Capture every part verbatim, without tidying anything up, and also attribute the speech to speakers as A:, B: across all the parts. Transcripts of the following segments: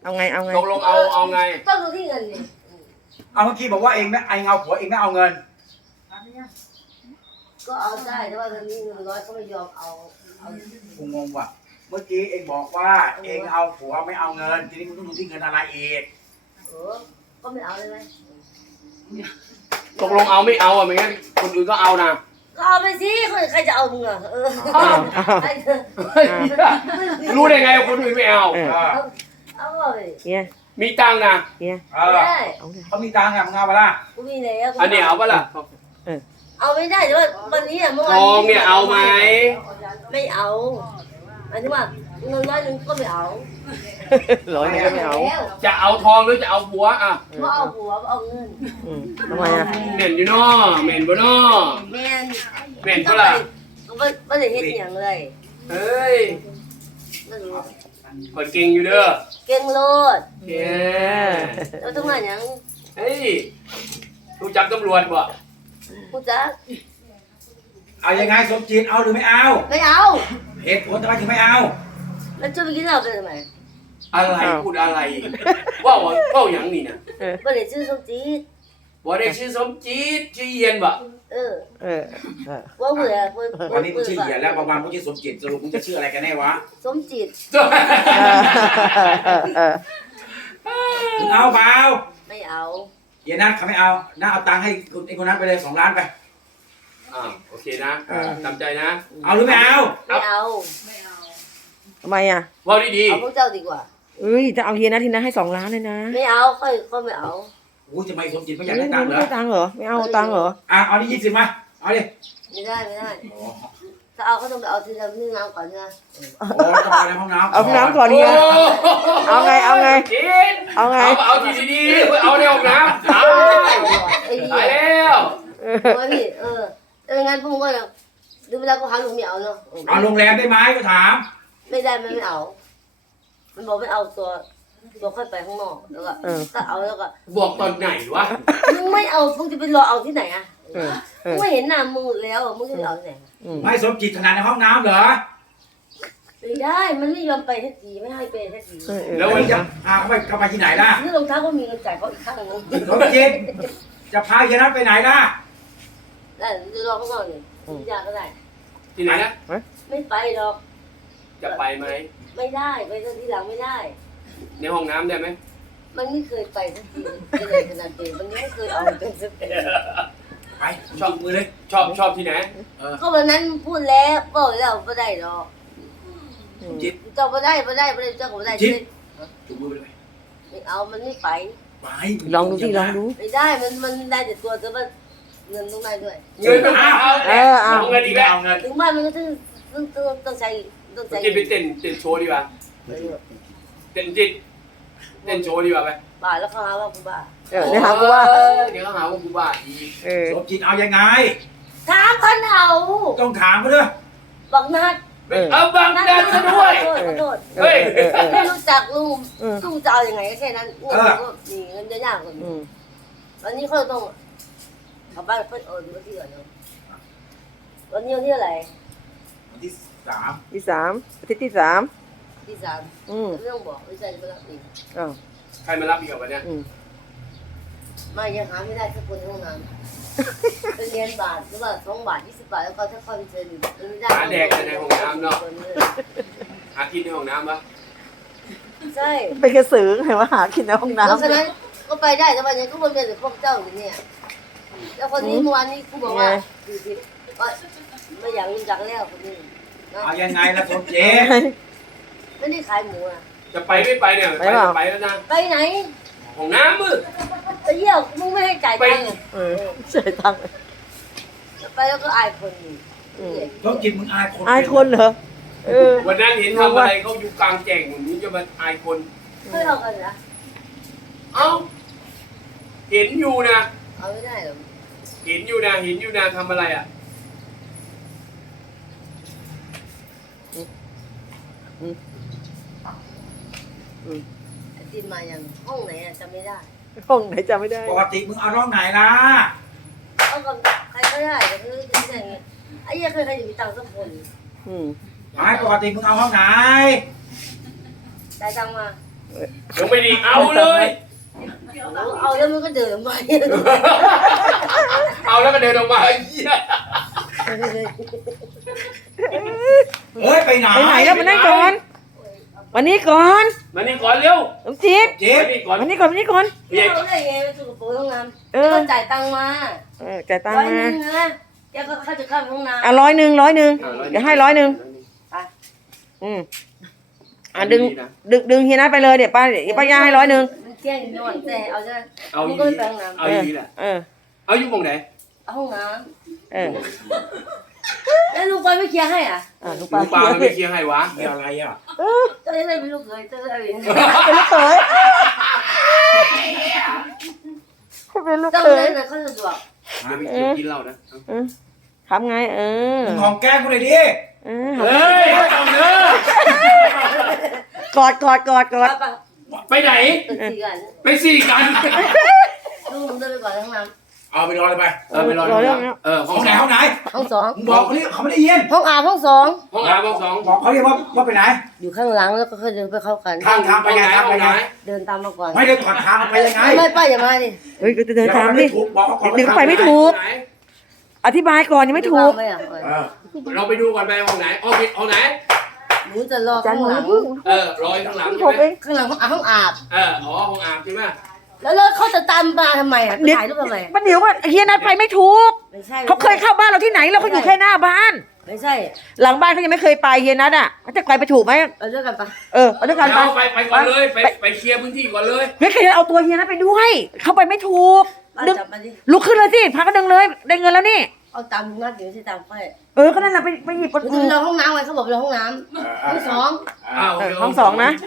A: เอาไงเอาไง
B: ตกลงเอาเอาไง
C: ต้องดูที่เงินดิ
D: เอาเมื่อกี้บอกว่าเองไม่ไอเอาผัวเองไม่เอาเงิน
C: ก็เอาได้แต่ว่าตอนนี้เงินน้อยก็ไม่ยอมเอาเอา
D: กูงงว่ะเมื่อกี้เองบอกว่าเองเอาผัวไม่เอาเงินทีนี้มึงต้องดูที่เงินอะไรอีก
C: เออก็ไม่เอาเลยไหม
B: ตกลงเอาไม่เอาอ่ะไม่งั้นคนอื่นก็เอานะ
C: ก็เอาไปสิคนใครจะเอามึงอ่ะเออ
B: อ้าว
C: ใครจะ
B: เฮ้ยรู้ได้ไงว่าคนอื่นไม่เอา
A: เออ
D: เออ
C: เอาเอาไป
A: เฮีย
B: มีตังค์นะ
A: เฮีย
D: เอ
C: ไม่
D: อ
C: ได้
A: เอาไง
D: เขามีตังค์อะมึงเอาไปละ
C: กูมีแล้ว
B: อันนี้เอาปะล่ะ
C: เอาไม่ได้แต่ว่าวันนี้อ่ะเมื่อวาน
B: ทองเนี่ยเอาไหม
C: ไม่เอาอันนี้ว่าเงินน้อยนึงก็ไม่เอา
A: ร้อยหนึงก็ไม่เอา
C: แล้ว
B: จะเอาทองหรือจะเอาผัวอ่ะ
C: ก็เอาหัวเอาเงิน
A: อืมทำไมอ่ะ
B: เหม็นอยู่เนาะเหม็นบ่เนาะ
C: แม่น
B: เหม็นปะล่ะ
C: ก็ไม่ไม่ได้เฮ็ดอหย่างเลย
B: เฮ้ย
C: นั่นรู้
B: เปิดเก่งอยู่เด้อ
C: เก่งโลด
B: เย้
C: แล้วทำงานหยัง
B: เฮ้ยรู้จักตำรวจบ่
C: กูจะ
D: เอายังไงสมจิตเอาหรือไม่เอา
C: ไม่เอา
D: เหตุผลทำไมถึงไม่เอา
C: แล้วจะไปกินเหล้าไปทำไม
B: อะไรพูดอะไรว่าว่าว่าอย่างนี้นะ
A: เออ
C: ไม่ได้ชื่อสมจีด
B: ว่าได้ชื่อสมจิตชื่อเย็นบ่
C: เออ
A: เออเออ
C: ว่าเบื่อเบื่อ
D: วันนี้มึงชื่อเหยียดแล้วบางวันมึงชื่อสมจิตสรุปมึงจะชื่ออะไรกันแน่วะ
C: สมจิต
A: เออเออ
D: มึงเอาเปล่า
C: ไม่เอา
D: เดี๋ยวนะเขาไม่เอาน่าเอาตังค์ให้คุณไอ้คนนั้นไปเลยสองล้านไป
B: อ่าโอเคนะตามใจนะ
D: เอาหรือไม่เอา
C: ไม่เอา
A: ทำไมอ่ะ
B: ว่าดี
C: เอาพวกเจ้าดีกว่า
A: เอ้ยจะเอาเฮียนะทีนะให้สองล้านเลยนะ
C: ไม่เอาค่อยค่อยไม่เอา
D: โอ้ยทำไมสมจิตไม่อ
A: ไม่
D: ยากได้ตังค์เหรอ
A: ได้ตังค์เหรอไม่เอาตังค์เหรอ
D: อ่ะเอานี่ยี่สิบมาเอาดิ
C: ไม่ได้ไม่ได้
D: โอ้
C: ถ้าเอาก็ต้องไปเอาที่น้ำนึ่งน้ำก่อนใช่ไหม
D: โหต้องไปในห้องน้ำ
A: เอาน้ำก่อน
B: ๆ
A: เฮียเอาไงเอาไง
B: จิต
A: เอาไง
B: เอาเอาที่ดีๆเอาในห้องน้ำตาย
C: ไอ้
B: ตาย
C: เหี้ย
B: แล้ว
A: เออ
C: โอ้ยพี่เออแต่ไม่งั้นพวกมึงก็ดูเวลากูหาลูกไม่เอาเนาะ
D: เอาโรงแรมได้ไหมก็ถาม
C: ไม่ได้มันไม่เอา มันบอกไม่เอาตัวตัวค่อยไปข้างนอกแล้วก็ถ้าเอาแล้วก็
B: บอกตอนไหนวะ
C: มึงไม่เอามึงจะไปรอเอาที่ไหนอ่ะ
A: เออเอ
C: มึง
A: อ
C: ไม่เห็นหน้ามึงแล้วอ่ะมึงจะไปเอาที่ไหน
A: อืม
D: ไม่สมจิตขนาดในห้องน้ำเหรอ
C: ไม่ได้มันไม่ยอมไปทันทีไม่ให้ไปทันที
A: เออเออ
B: แล้ว
D: มั
B: วัน น
D: จะพาเขาไปเขาไปที่ไหนล่ะ
C: นี่รองเท้าก็มีเงินจ่ายเขาอีกข้างนึง
D: สมจิตจะพาเฮียนัทไปไหนล่ะ
C: ได้จะรอข้างนอกนี่ยากก็ได้
B: ที่ไหนนะ
C: ไม่ไปหรอก
B: จะไปไหม
C: ไม่ได้ไปทันทีหลังไม่ได้
B: ในห้องน้ำได้ไหม
C: มันไม่เคยไปทันทีจะเลยขนาดเดียวมันไม่เคยเอาจนสุด
D: ไปชอบมือเลย
B: ชอบชอบที่ไหน
C: ก็วันนั้นพูดแล้วบอกแล้วไม่ได้หรอก
D: สมจิต
C: เจ้าไม่ได้ไม่ได้ไม่ได้เจ้าก็ไม่ได้
D: จุกมือไปเลย
C: ไม่เอามันไม่ไป
D: ไป
A: ลองดูสิลองดู
C: ไม่ได้มันมันได้แต่ตัวแต่ว่าเงินต้องได้ด้วย
B: เงินต้องเอา
A: เออเอา
B: เอาเงินอีกแล้ว
D: เอาเงิน
C: ถึงบ้านมันก็ต้องต้องต้องต้องใช้ต้องใช้
B: จิตไปเต้นเต้นโชว์ดีกว่าเต้นจิตเต้นโชว์ดีกว่าไหม
C: บ้าแล้วเขาหาว่ากูบ้า
A: เออเนี่ยถามกูว่า
B: เออเดี๋ยวเขาหาว่ากูบ้าอีก
A: เออ
D: สมจิตเอายังไง
C: ถามคนเอา
D: ต้องถามเขาด้วย
C: บอกนัด
B: เอาบางแดนซะด้วย
C: ขอโทษ
A: เออเออเออ
C: ไม่รู้จักลุง
A: เออ
C: ลุงจะเอายังไงก็แค่นั้นเงินก็มีเงินจะยากกว่า
A: อืม
C: วันนี้เขาต้องเอาบ้านเพิ่นโอนดูที่ก่อนเนาะวันนี้วันที่อะไร
D: วันที่สาม
A: ที่สามอาทิตย์ที่สาม
C: ที่สาม
A: อืม
C: ไม่ต้องบอกไม่ใช่ไม่รับอีก
A: อ้าว
B: ใครมารับอีกกับวันเนี้ย
A: อืม
C: ไม่ยังหาไม่ได้สักคนในห้องน้ำเป็นเรียนบาทหรือว่าสองบาทยี่สิบบาทแล้วก็ถ้าคอนเสิร์ตไม่ได้
B: หาแดกในห้องน้ำเนาะหากินในห้องน้ำปะ
C: ใช่
A: เป็นกระสือไงว่าหากินในห้อง
C: แล้ว
A: น้ำ
C: ฉะนั้นก็ไปได้แต่วันนี้ก็วนเวียนแต่พวกเจ้าอยู่เนี่ยแล้วคนนี้เมื่อวานนี้กูบอกว่าสี่สิบก็ไม่อยากรู้จักแล้วคนนี้นะ
D: เอายังไงล่ะสมจิต
C: ไม่ได้ขายหมูอ่ะ
B: จะไปไม่ไปเนี่ยไปไปแล้วนะ
C: ไปไหน
B: ห้องน้ำมืด
C: ไปเยี่ยวมึงไม่ให้จ่ายตังค์
A: เออเสียตังค์
C: ไปแล้วก็อายคนอีก
A: อืม
D: สมจิตมึงอายคน
A: อายคนเหรอเออ
B: วันนั้นเห็นทำอะไรเขาอยู่กลางแจ้งหนูจะมาอายคน
C: ไม่เอากันนะ
B: เอ้าเห็นอยู่นะ
C: เอาไม่ได้หรอก
B: เห็นอยู่นะเห็นอยู่นะทำอะไรอ่ะ
C: ไอติมมายังห้องไหนอะจำไม่ได้
A: ห้องไหนจำไม่ได้
D: ปกติมึงเอาร้องไหนล่ะ
C: เอากับใครก็ได้แต่คือจะไม่ได้ไงไอ้เหี้ยเคยใครจะมีตังค์สักคน
A: อืม
D: ไม่ปกติมึงเอาห้องไหน
C: จ่ายตังค์มา
A: อ
B: ยังไม่ดีเอาเลย
C: เอาแล้วมันก็เดินไป
B: เอาแล้วก็เดินออกมาไอ้เหี้ย
D: เฮ้ยไปไหน
A: ไปไหนแล้วมานั่งก่อนวันนี้ก่อน
B: มานี่ก่อนเร็ว
A: สมจิต
D: เจ๊
B: มานี่ก่อน
A: วันนี้ก่อนวันนี้ก่อน
B: พี่เอก
C: เอาได้ไงไปสู่กระโปรงห้องน้ำ
A: เออ
C: ก็จ่ายตังค์มา
A: เออจ่ายตัง
C: ร้อ
A: ค์
C: ยห
A: มา
C: นึงนะแกก็เข้าจะเข้าห้องน้ำ
A: อ่ะร้อยหนึ่งร้อยหนึ่ง
B: อ่ะร้อย
A: เดี๋ยวให้ร้อยหนึ่ง
C: ไป
A: อืมอ่ะดึงดึงดึงเฮียนัทไปเลยเดี๋ยวป้าเดี๋ยวป้าย่าให้ร้อยหนึ่ง
C: มันเที่ยงนอนแต่เอาจะ
B: เอา
C: มั
B: อน ยู่
C: ก็ไม่
B: ดี
C: ไปห้องน้ำ
B: เอาอยู่ดีแหละ
A: เออ
B: เอาอยู่ตรงไหน
C: เอาห้องน้
A: เออ
C: ำแล้วลุงไปไม่เคลียร์ให้อ่ะ
A: อ่ะลูก
B: ลุ
A: ป้าง
B: ปามันไม่เคลียร์ให้วะ
D: มีอะไรอ่ะ
C: เจะได้เป็นลูกเคยเจะได้เป็น
A: เป็นลูกเขยเป็นลูก
C: เจ้า
A: เข
C: เล่
A: ย
C: นเลยเขาสะดวก
B: เดี๋ยวไปเดี๋ยวกินเหล้านะ
A: เออทำไงเออ
D: มึงหอมแก้มกูเลยดิ
A: เออ
B: เฮ้ยไม่ต้องเด้อก
A: อดกอดกอดกอด
C: ไป
B: ไปไหน
C: ตึกสี่กัน
B: ไปสี่กัน
C: ลุงเดินไปก่อนห้องน้
D: เอาไปรอเลยไป
B: เออไปรอ
A: รอ
B: ดู
A: เรื่อง
B: นะ
A: นี้
B: เออห้
D: ห้
B: อ
D: อง งไหน
B: น้
D: ห้องไหน
C: ำห้องสอง
D: มึงบอกเขาดิเขาไม่ได้ยิน
C: ห้องอาบห้องสอง
B: ำห้องอาบห้องสอง
D: บอกเขาดิว่าว่าไปไหน
C: อยู่ข้างหลังแล้วก็ค่อยเดินไปเข้ากัน
D: ทางทางไปไงทาง
B: ห้
D: ไป
B: องไหน
D: ไง
C: เดินตามมาก่อน
D: ไม่ได้ถอดทางไปยังไง
C: ไม่ป้าอย่ามาดิ
A: เฮ้ยก็จะเดินตามดิ
D: ถูกบอกเขาก่อน
A: เดี๋ยวไปไม่ถูก อธิบายก่อนยังไม่ถูก
C: ไม่อ่ะ
D: เออ
B: เราไปดูก่อนไปห้องไหนห้องห้องไหน
C: หนูจะรอ
A: จั
C: ข้าน ง
A: ห
C: ห
A: นู
C: ลัง
A: พูด
B: เออรอยข้างหลัง
A: พูด
B: ใช่
A: ผม
B: ไหม
A: เอง
C: ข้างหลังห้องอาบห้องอาบ
B: เอออ๋อห้องอาบใช่ไหม
C: แล้วแล้วเขาจะตามมาทำไมอ่ะถ่ายรูปทำไม
A: มันเดี๋ยวว่าเฮียนัทไปไม่ถูก
C: ไม่ใช่
A: เขาเคยเข้าบ้านเราที่ไหนเราเขาอยู่แค่หน้าบ้าน
C: ไม่ใช่
A: หลังบ้านเขายังไม่เคยไปเฮียนัทอ่ะเขาจะไปไปถูกไหม
C: เอาด้วยกันปะ
A: เออเอาด้วยกันไป
B: เอาไปไปก่อนเลยไปไปเคลียร์พื้นที่ก่อนเลย
A: ไม่เคยเอาตัวเฮียนัทไปด้วย เขาไปไม่ถูก
C: ป้า
A: ดึง
C: จับมาดิ
A: ลุกขึ้นเลยสิพาก็ดึงเลยได้เงินแล้วนี่
C: เอาตามลุงนัดเดี๋ยวที่ตามไป
A: เออก็นั่นแหละไปไปหยิบ
C: หนูจะไปรอห้องน้ำไงเขาบอกไปรอห้องน้
D: เออ
C: ำ
D: เอ
C: ห้อ
D: อง
C: สอง
B: อ้าว
A: เออห้องสองนะ
B: ไป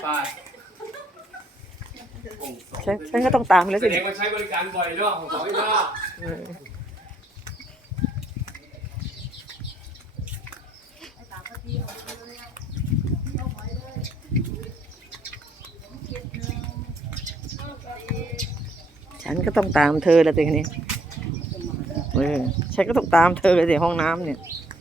A: ฉันฉันก็ต้องตามไปแล้ว
B: แส
A: สิ
B: ดงว่าใช้บริการบ่อยเนาะของสองเนาะ
A: เออฉันก็ต้องตามเธอแล้วสิคันนี้เออฉันก็ต้องตามเธอเลยสิห้องน้ำเนี่ย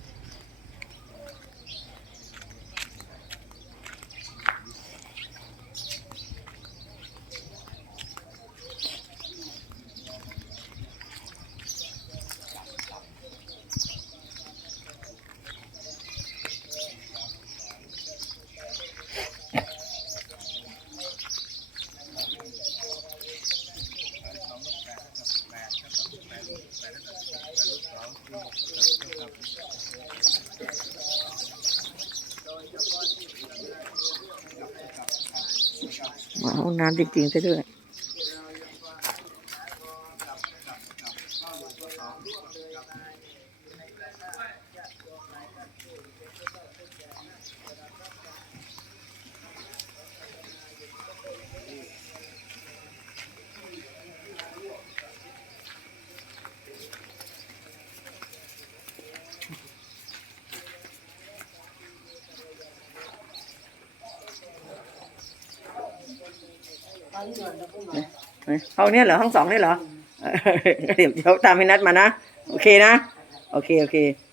A: มาห้องน้ำจริงๆซะด้วยห้องเนี้ยเหรอห้องสองนี่เหรอเออเดี๋ยวเดี๋ยวตามพี่นัดมานะ โอเคนะ โอเค โอเค